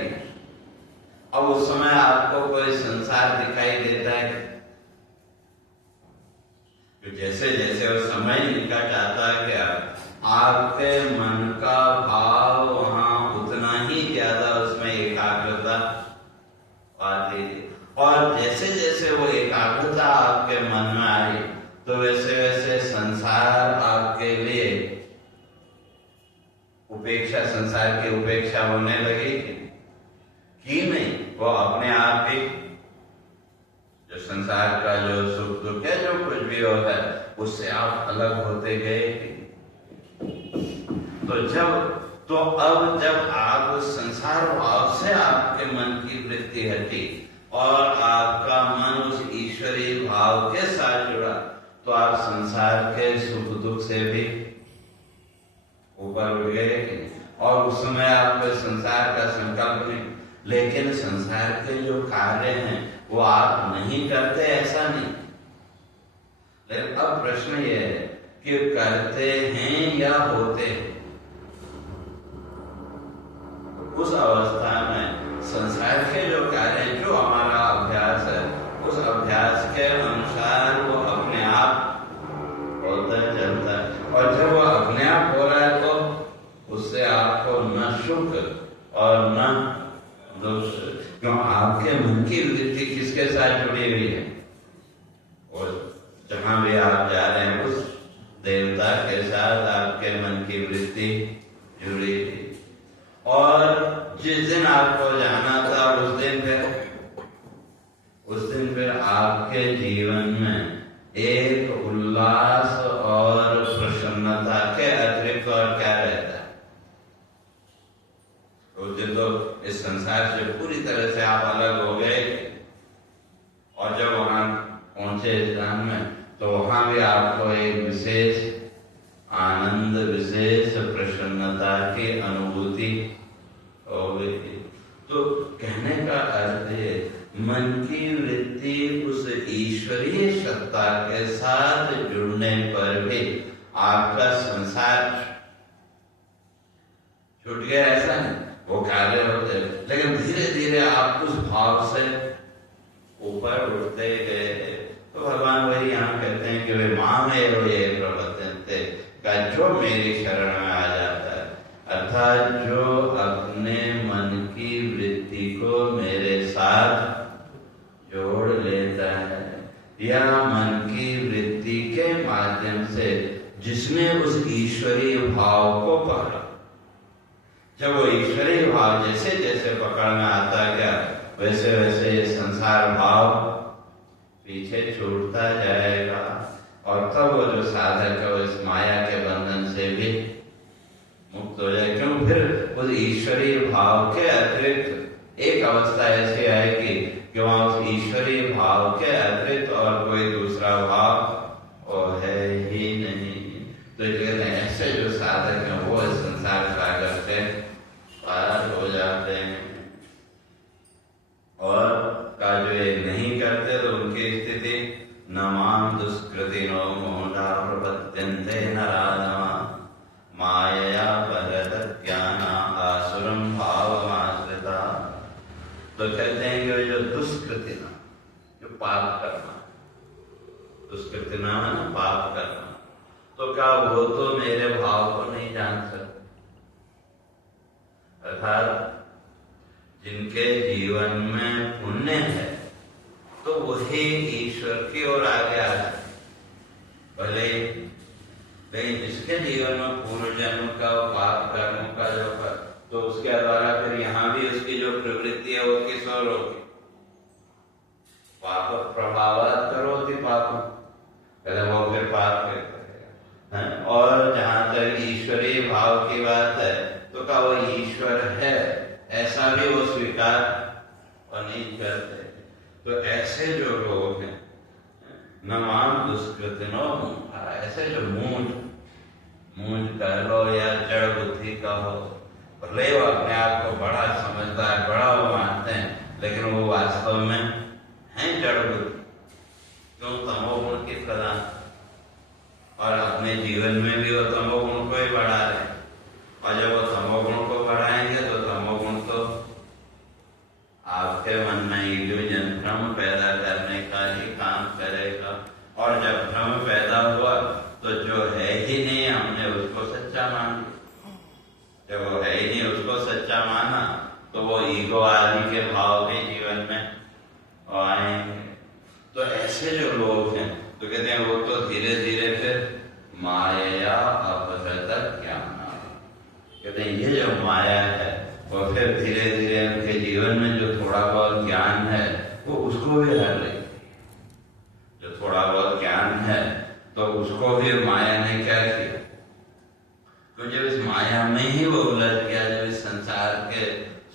अब उस समय आपको कोई संसार दिखाई देता है। तो जैसे जैसे वो समय निकट आता है क्या आपके मन का भाव वहां उतना ही ज्यादा उसमें एकाग्रता आती है और जैसे जैसे वो एकाग्रता आपके मन में आई तो वैसे वैसे संसार आपके लिए उपेक्षा, संसार की उपेक्षा होने लगी कि नहीं। वो अपने आप ही जो संसार का जो सुख दुख है जो कुछ भी होता है उससे आप अलग होते गए। तो अब जब आप उस संसार भाव से आपके मन की वृत्ति हटी और आपका मन उस ईश्वरीय भाव के साथ जुड़ा तो आप संसार के सुख दुख से भी ऊपर उठ गए और उस समय आपको संसार का संकल्प नहीं, लेकिन संसार के जो कार्य हैं वो आप नहीं करते ऐसा नहीं। लेकिन अब प्रश्न ये है कि करते हैं या होते हैं। उस अवस्था में संसार के जो कार्य जो हमारा अभ्यास है उस अभ्यास के अनुसार वो अपने आप होता चलता है और जब वो अपने आप हो रहा है तो उससे आपको न सुख और न दुख, क्यों आपके मन की वृत्ति किसके साथ जुड़ी हुई है और जहां भी आप जा रहे हैं उस देवता के साथ आपके मन की वृत्ति जुड़ी हुई। और जिस दिन आपको जाना था उस दिन फिर आपके जीवन में एक उल्लास और प्रसन्नता के अतिरिक्त और क्या रहता है। उस दिन तो इस संसार से पूरी तरह से आप अलग हो गए और जब वहां पहुंचे स्थान में तो वहां भी आपको एक विशेष आनंद, विशेष प्रसन्नता की अनुभूति हो गई। तो कहने का अर्थ है मन की वृत्ति उस ईश्वरीय सत्ता के साथ जुड़ने पर भी आपका संसार छूट गया ऐसा नहीं, वो कार्य होते लेकिन धीरे धीरे आप उस भाव से ऊपर उठते गए। तो भगवान वही यहाँ कहते हैं कि वे मां में ये प्रवर्तन्ते का जो मेरी शरण में आ जाता है, अर्थात जो अपने मन की वृत्ति को मेरे साथ जोड़ लेता है या मन की वृत्ति के माध्यम से जिसने उस ईश्वरीय भाव को पकड़ा। जब वो ईश्वरीय भाव जैसे जैसे पकड़ में आता गया वैसे वैसे ये संसार भाव पीछे छूटता जाएगा और तब वो जो साधक है वो इस माया के बंधन से भी मुक्त हो जाए। क्यों फिर उस ईश्वरीय भाव के अतिरिक्त एक अवस्था ऐसी आएगी कि वहां उस ईश्वरीय भाव के अतिरिक्त और कोई दूसरा भाव वो है ही नहीं। तो ऐसे जो साधक हैं वो इस संसार सागर से पार हो जाते हैं और का जो ये नहीं करते तो उनकी स्थिति न मां दुष्कृतिनो मोढ़ा प्रपद्यन्ते नराधमा मायया परतज्ञाना आसुरम भावमाश्रिता। तो कहते हैं कि जो दुष्कृति ना, जो पाप करना, दुष्कृति ना पाप करना, तो क्या वो तो मेरे भाव को नहीं जान सकते। अर्थात जिनके जीवन में पुण्य है तो वही ईश्वर की ओर आगे आ जाए। भले लेकिन जिसके जीवन में पूर्व जन्म का पाप कर्म का जो तो उसके द्वारा फिर यहाँ भी उसकी जो प्रवृत्ति है वो किस ओर होगी। पाप प्रभावात् करोति पापम, नहीं करते। तो ऐसे जो लोग हैं, नमाम दुष्कृतिनो, ऐसे जो मूंझ कह लो या जड़ बुद्धि का हो, भले वो अपने आप को बड़ा समझता है, बड़ा वो मानते हैं, लेकिन वो वास्तव में हैं जड़ बुद्धि। क्यों? तमोगुण के प्रधान, और अपने जीवन में भी वो तमोगुण को ही बढ़ा रहे हैं। और जब वो तमोगुण को बढ़ाएंगे तो तमोगुण तो आपके मन में इल्यूजन, भ्रम पैदा करने का ही काम करेगा। और जब भ्रम पैदा हुआ तो जो है ही नहीं हमने उसको सच्चा मान लिया। जब वो है ही नहीं उसको सच्चा माना तो वो ईगो आदि के भाव भी जीवन में आएंगे। तो ऐसे जो लोग हैं तो कहते हैं वो तो धीरे धीरे फिर माया अपहृत ज्ञान, कहते हैं ये जो माया है वो फिर धीरे धीरे उनके जीवन में जो थोड़ा बहुत ज्ञान है वो उसको भी हर ले। जो थोड़ा बहुत ज्ञान है तो उसको भी माया ने क्या किया? तो जब इस माया में ही वो उलझ गया, जब इस संसार के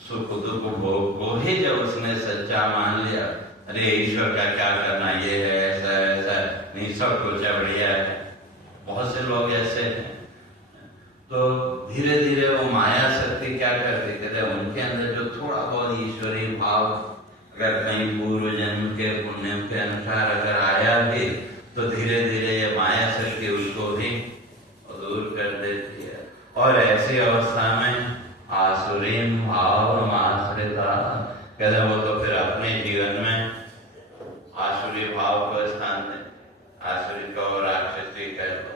सुख दुख भोग को ही जब उसने सच्चा मान लिया, अरे ईश्वर का क्या करना, ये है ऐसा ऐसा नहीं, सब कुछ बढ़िया है। बहुत से लोग ऐसे हैं। तो धीरे धीरे वो माया शक्ति क्या करती, कहते हैं उनके अंदर जो थोड़ा बहुत ईश्वरीय भाव अगर कहीं पूर्व जन्म के पुण्य के अनुसार अगर आया भी तो धीरे धीरे ये माया शक्ति उसको भी दूर कर देती है। और ऐसी अवस्था में आसुरीन भाव आश्रिता, कहते वो तो फिर अपने जीवन में आसुरी भाव को स्थान दे। आसुरी को राक्षसी कह लो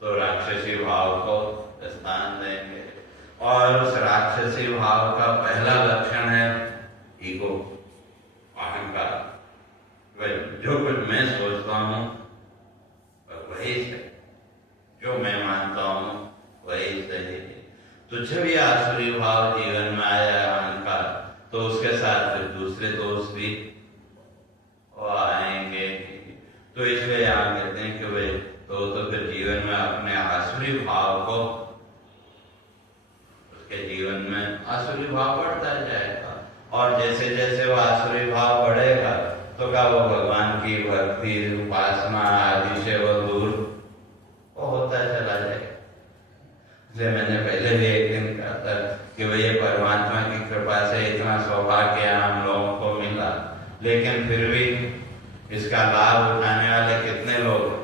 तो राक्षसी भाव को स्थान देंगे। और उस राक्षसी भाव का पहला लक्षण है ईगो, अहंकार। जो कुछ मैं सोचता हूँ वही सही, जो मैं मानता हूँ वही सही। तो जब ये आसुरी भाव जीवन में आया अहंकार, तो उसके साथ फिर दूसरे दोष भी आएंगे। तो इसलिए यहाँ कहते हैं कि भाई तो फिर जीवन में अपने आसुरी भाव को, उसके जीवन में आसुरी भाव बढ़ता जाएगा। और जैसे जैसे वो आसुरी भाव बढ़ेगा तो क्या वो भगवान की भक्ति उपासना आदि से वो दूर वो होता चला जाएगा। इसलिए मैंने पहले भी एक दिन कहा था कि भैया परमात्मा की कृपा से इतना सौभाग्य हम लोगों को मिला, लेकिन फिर भी इसका लाभ उठाने वाले कितने लोग हैं?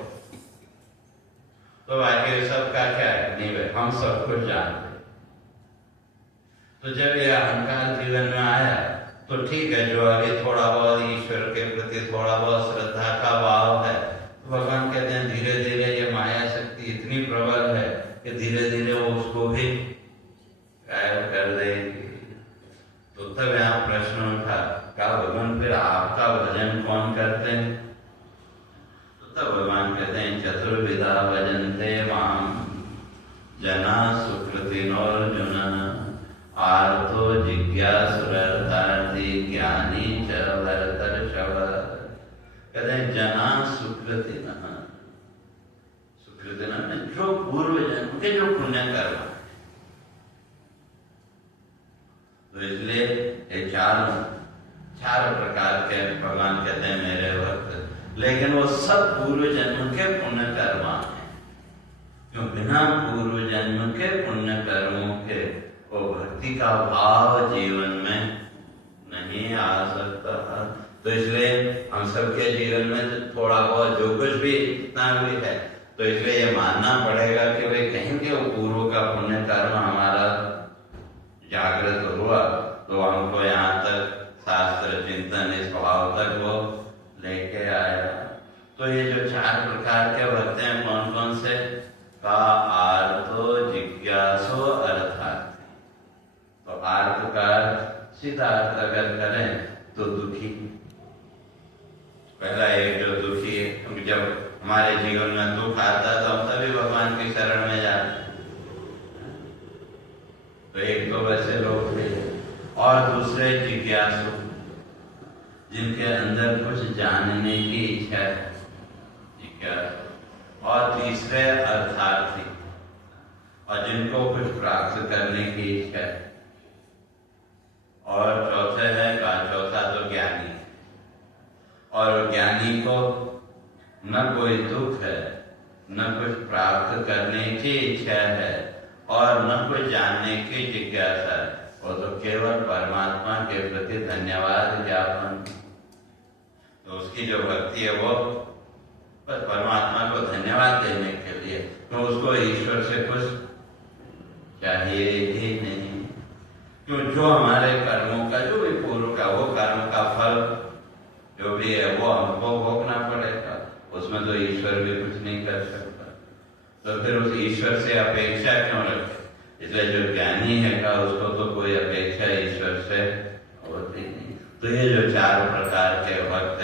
तो बाकी सबका क्या है? नहीं भाई, हम सब कुछ जानते। तो जब यह अहंकार जीवन में आया तो ठीक है, जो अभी थोड़ा बहुत ईश्वर के प्रति थोड़ा बहुत श्रद्धा का भाव है, तो भगवान कहते हैं धीरे धीरे ये माया शक्ति इतनी प्रबल है कि धीरे धीरे वो उसको भी गायब कर देगी। तो तब यहाँ प्रश्न उठा, क्या भगवान फिर आपका भजन कौन करते हैं? तो तब भगवान कहते हैं चतुर्विधा भजन्ते माम जना सुकृतिनोर्जुन आर्तो जिज्ञासुरर्थार्थी ज्ञानी च भरतर्षभ। कहते हैं जना सुकृतिनः, सुकृतिनः जो पूर्व जन्म के जो पुण्य कर्म। तो इसलिए ये चार प्रकार के भगवान कहते हैं मेरे भक्त, लेकिन वो सब पूर्व जन्म के पुण्य कर्म हैं। क्यों? बिना पूर्व जन्म के पुण्य कर्मों के वो भक्ति का भाव जीवन में नहीं आ सकता। तो इसलिए हम सबके जीवन में थोड़ा बहुत जो कुछ भी इतना भी है, तो इसलिए ये मानना पड़ेगा कि भाई कहीं के वो पूर्व का पुण्य कर्म हमारा जागृत हुआ तो हमको यहाँ तक शास्त्र चिंतन इस भाव तक वो लेके आया। तो ये जो चार प्रकार के भक्त हैं कौन कौन से? का आर्तो जिज्ञासु अर्थार्थी। तो आर्त का सीधा अर्थ अगर करें तो दुखी। पहला एक जो दुखी है, क्योंकि जब हमारे जीवन में दुख आता है तो हम तभी भगवान की शरण में जाते हैं। तो एक तो वैसे लोग थे, और दूसरे जिज्ञासु, जिनके अंदर कुछ जानने की इच्छा है, जिज्ञासु। और तीसरे अर्थार्थी, और जिनको कुछ प्राप्त करने की इच्छा है। और चौथा तो और ज्ञानी को न कोई दुख है, न कुछ प्राप्त करने की इच्छा है और न कुछ जानने की जिज्ञासा है। वो तो केवल परमात्मा के प्रति धन्यवाद ज्ञापन। तो उसकी जो भक्ति है वो बस परमात्मा को धन्यवाद देने के लिए, तो उसको ईश्वर से कुछ चाहिए ही नहीं। क्यों? जो हमारे कर्मों का जो भी पूर्व का वो कर्म का फल जो भी है वो हमको भोगना पड़ेगा, उसमें तो ईश्वर भी कुछ नहीं कर सकता। तो फिर उस ईश्वर से अपेक्षा क्यों रखे? इसलिए जो ज्ञानी है का उसको तो कोई अपेक्षा ईश्वर से होती नहीं। तो ये जो चार प्रकार के भक्त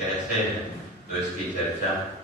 कैसे हैं, तो इसकी चर्चा